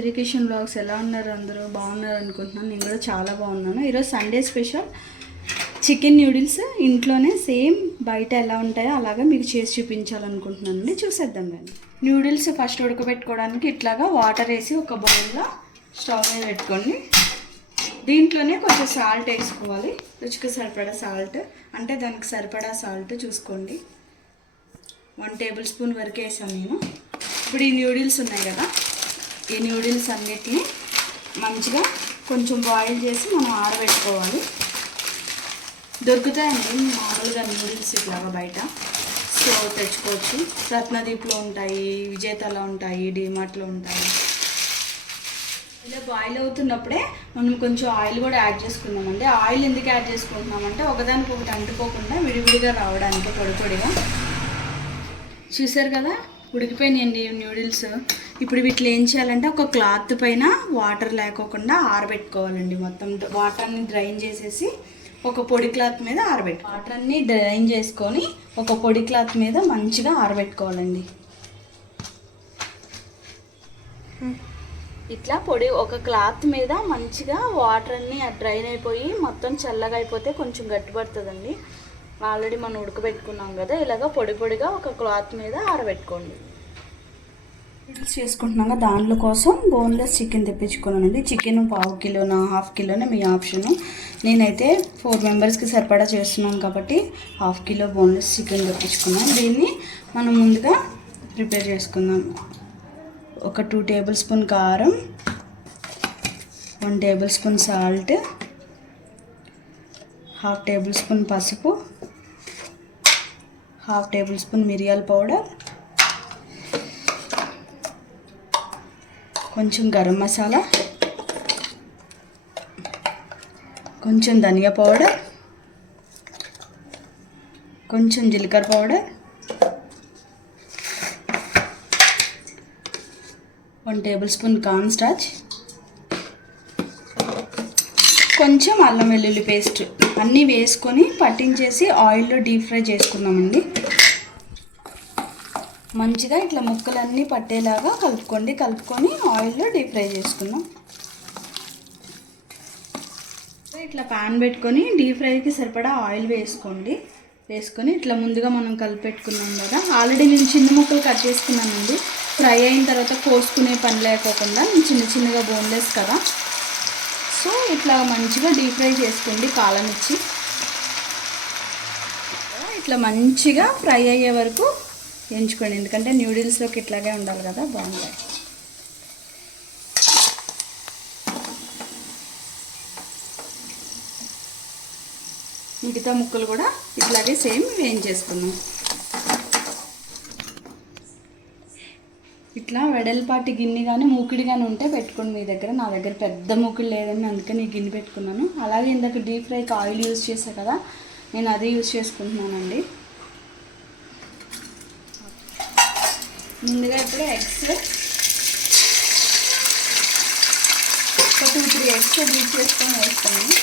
సిరికిషన్ blogs ఎలా ఉన్నారు? అందరూ బాగున్నారు అనుకుంటున్నాను. నేను కూడా చాలా బాగున్నాను. ఈరోజు సండే స్పెషల్ చికెన్ న్యూడిల్స్ ఇంట్లోనే సేమ్ బయట ఎలా ఉంటాయో అలాగా మీకు చేసి చూపించాలనుకుంటున్నానండి. చూసేద్దాం రండి. న్యూడిల్స్ ఫస్ట్ ఉడకబెట్టుకోవడానికి ఇట్లాగా వాటర్ వేసి ఒక బౌల్లో స్టవ్ మీద పెట్టుకోండి. దీంట్లోనే కొంచెం సాల్ట్ వేసుకోవాలి, రుచికి సరిపడా సాల్ట్, అంటే దానికి సరిపడా సాల్ట్ చూసుకోండి. 1 టేబుల్ స్పూన్ వరకు వేసాను నేను. ఇప్పుడు ఈ న్యూడిల్స్ ఉన్నాయి కదా, ఈ న్యూడిల్స్ అన్నిటిని మంచిగా కొంచెం బాయిల్ చేసి మనం ఆరబెట్టుకోవాలి. దొరుకుతాయండి మామూలుగా న్యూడిల్స్ ఇట్లాగా బయట, సో తెచ్చుకోవచ్చు. రత్నదీప్లో ఉంటాయి, విజేతలో ఉంటాయి, డిమార్ట్లో ఉంటాయి. ఇలా బాయిల్ అవుతున్నప్పుడే మనం కొంచెం ఆయిల్ కూడా యాడ్ చేసుకుందామండి. ఆయిల్ ఎందుకు యాడ్ చేసుకుంటున్నామంటే ఒకదానికి ఒకటి అంటుకోకుండా విడివిడిగా రావడానికి పొడి పొడిగా. చూసారు కదా ఉడికిపోయినాయండి న్యూడిల్స్. ఇప్పుడు వీటిలో ఏం చేయాలంటే ఒక క్లాత్ పైన వాటర్ లేకోకుండా ఆరబెట్టుకోవాలండి. మొత్తం వాటర్ అన్ని డ్రైన్ చేసేసి ఒక పొడి క్లాత్ మీద వాటర్ అన్ని డ్రైన్ చేసుకొని ఒక పొడి క్లాత్ మీద మంచిగా ఆరబెట్టుకోవాలండి. ఇట్లా పొడి ఒక క్లాత్ మీద మంచిగా వాటర్ అన్నీ డ్రైన్ అయిపోయి మొత్తం చల్లగా అయిపోతే కొంచెం గట్టిపడుతుందండి. ఆల్రెడీ మనం ఉడకబెట్టుకున్నాం కదా, ఇలాగ పొడి పొడిగా ఒక క్లాత్ మీద ఆరబెట్టుకోండి. నూడిల్స్ చేసుకుంటున్నాక దానిలో కోసం బోన్లెస్ చికెన్ తెప్పించుకున్నానండి. చికెన్ 1/2 కిలోనా 1/2 కిలోనే మీ ఆప్షను. నేనైతే 4 మెంబర్స్కి సరిపడా చేస్తున్నాను కాబట్టి 1/2 కిలో బోన్లెస్ చికెన్ తెప్పించుకున్నాను. దీన్ని మనం ముందుగా ప్రిపేర్ చేసుకుందాం. ఒక 2 టేబుల్ స్పూన్ కారం, 1 table spoon salt, 1/2 table spoon పసుపు, 1/2 టేబుల్ స్పూన్ మిరియాల పౌడర్, కొంచెం గరం మసాలా, కొంచెం ధనియా పౌడర్, కొంచెం జీలకర్ర powder, 1 table spoon corn starch, కొంచెం అల్లం వెల్లుల్లి పేస్ట్ అన్నీ వేసుకొని పట్టించేసి ఆయిల్లో డీప్ ఫ్రై చేసుకున్నామండి. మంచిగా ఇట్లా ముక్కలన్నీ పట్టేలాగా కలుపుకొని ఆయిల్లో డీప్ ఫ్రై చేసుకున్నాం. ఇట్లా ప్యాన్ పెట్టుకొని డీప్ ఫ్రైకి సరిపడా ఆయిల్ వేసుకొని ఇట్లా ముందుగా మనం కలిపెట్టుకున్నాం కదా, ఆల్రెడీ నేను చిన్న ముక్కలు కట్ చేసుకున్నానండి. ఫ్రై అయిన తర్వాత కోసుకునే పని లేకోకుండా నేను చిన్నగా బోన్లెస్ కదా, సో ఇట్లా మంచిగా డీప్ ఫ్రై చేసుకోండి. కాలం ఇచ్చి ఇట్లా మంచిగా ఫ్రై అయ్యే వరకు ఎంచుకోండి, ఎందుకంటే న్యూడిల్స్లోకి ఇట్లాగే ఉండాలి కదా, బాగుంటాయి. మిగతా ముక్కలు కూడా ఇట్లాగే సేమ్ వేయించేసుకున్నాం. ఇట్లా వెడల్పాటి గిన్నె కానీ మూకిడి కానీ ఉంటే పెట్టుకోండి మీ దగ్గర. నా దగ్గర పెద్ద మూకిడి లేదని అందుకని ఈ గిన్నె పెట్టుకున్నాను. అలాగే ఇందాక డీప్ ఫ్రైకి ఆయిల్ యూజ్ చేసా కదా, నేను అదే యూజ్ చేసుకుంటున్నానండి. ముందుగా ఇప్పుడు ఎగ్స్ ఒక 2-3 ఎగ్స్ బీట్ చేసుకొని వేస్తాను.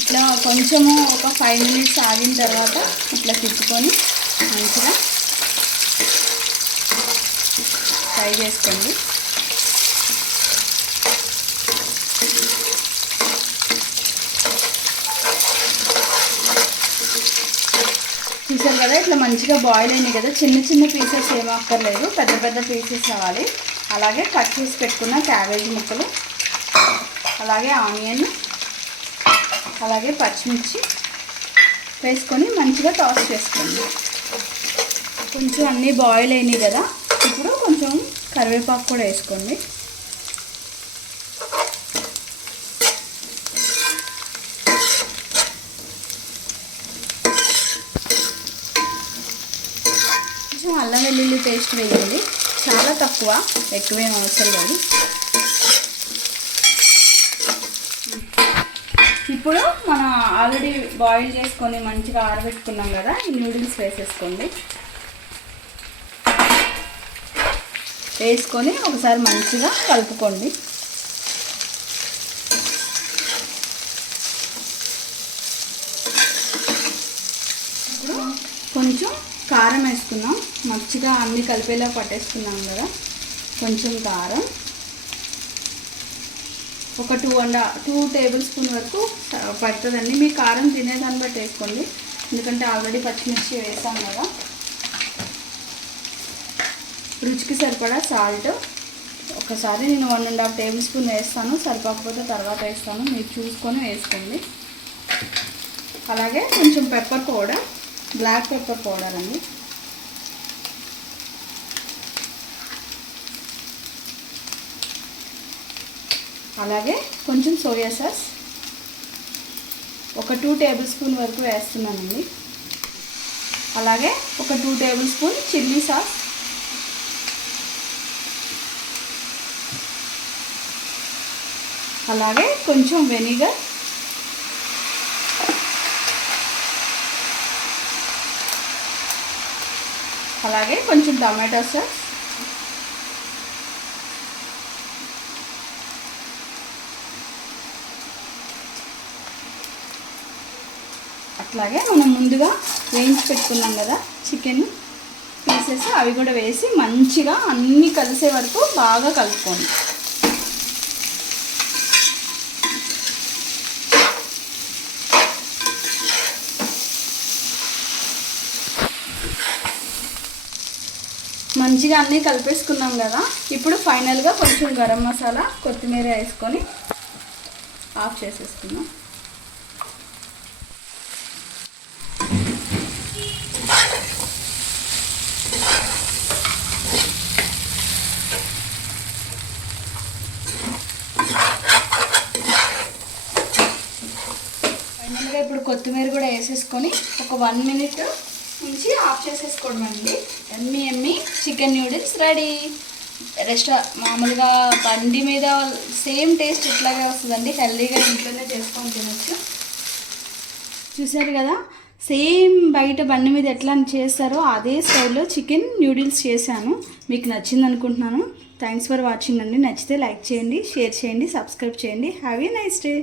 ఇట్లా కొంచెము ఒక 5 మినిట్స్ ఆగిన తర్వాత ఇట్లా తిప్పుకొని మంచిగా ఫ్రై చేసుకోండి. చూసారు కదా ఇట్లా మంచిగా బాయిల్ అయినాయి కదా. చిన్న పీసెస్ ఏమీ అక్కర్లేదు, పెద్ద పీసెస్ కావాలి. అలాగే కట్ చేసి పెట్టుకున్న క్యాబేజీ ముక్కలు, అలాగే ఆనియన్, అలాగే పచ్చిమిర్చి వేసుకొని మంచిగా టాస్ చేసుకోండి. కొంచెం అన్నీ బాయిల్ అయినాయి కదా, ఇప్పుడు కొంచెం కరివేపాకు కూడా వేసుకోండి. కొంచెం అల్లం వెల్లుల్లి పేస్ట్ వేయండి, చాలా తక్కువ, ఎక్కువేం అవసరం లేదు. ఇప్పుడు మనం ఆల్రెడీ బాయిల్ చేసుకొని మంచిగా ఆరబెట్టుకున్నాం కదా, ఈ నూడిల్స్ వేసేసుకోండి. వేసుకొని ఒకసారి మంచిగా కలుపుకోండి. ఇప్పుడు కొంచెం కారం వేసుకున్నాం. మంచిగా అన్నీ కలిపేలా పట్టేసుకున్నాం కదా. కొంచెం కారం, ఒక 2 టేబుల్ స్పూన్ వరకు పడుతుందండి. మీ కారం తినేదాన్ని బట్టి వేసుకోండి, ఎందుకంటే ఆల్రెడీ పచ్చిమిర్చి వేసాం కదా. రుచికి సరిపడా సాల్ట్, ఒకసారి నేను 1.5 టేబుల్ స్పూన్ వేస్తాను, సరిపోకపోతే తర్వాత వేస్తాను, మీరు చూసుకొని వేసుకోండి. అలాగే కొంచెం pepper powder, black pepper powder అండి. అలాగే కొంచెం సోయా సాస్, ఒక 2 టేబుల్ స్పూన్ వరకు వేస్తున్నానండి. అలాగే ఒక 2 టేబుల్ స్పూన్ చిల్లీ సాస్, అలాగే కొంచెం వెనిగర్, అలాగే కొంచెం టమాటో సాస్, అట్లాగే మనం ముందుగా వేయించి పెట్టుకున్నాం కదా చికెన్ పీసెస్, అవి కూడా వేసి మంచిగా అన్నీ కలిసే వరకు బాగా కలుపుకోండి. మంచిగా అన్నీ కలిపేసుకున్నాం కదా. ఇప్పుడు ఫైనల్గా కొంచెం గరం మసాలా, కొత్తిమీర వేసుకొని ఆఫ్ చేసేసుకున్నాం. ఫైనల్గా ఇప్పుడు కొత్తిమీర కూడా వేసేసుకొని ఒక 1 మినిట్ నుంచి ఆఫ్ చేసేసుకోవడం అండి. ఎమ్మి చికెన్ న్యూడిల్స్ రెడీ. మామూలుగా బండి మీద సేమ్ టేస్ట్ ఇట్లాగే వస్తుందండి. హెల్దీగా ఇంట్లోనే చేసుకొని తినచ్చు. చూసారు కదా, సేమ్ బయట బండి మీద ఎట్లా చేస్తారో అదే స్టైల్లో చికెన్ న్యూడిల్స్ చేశాను. మీకు నచ్చింది అనుకుంటున్నాను. థ్యాంక్స్ ఫర్ వాచింగ్ అండి. నచ్చితే లైక్ చేయండి, షేర్ చేయండి, సబ్స్క్రైబ్ చేయండి. Have a nice day.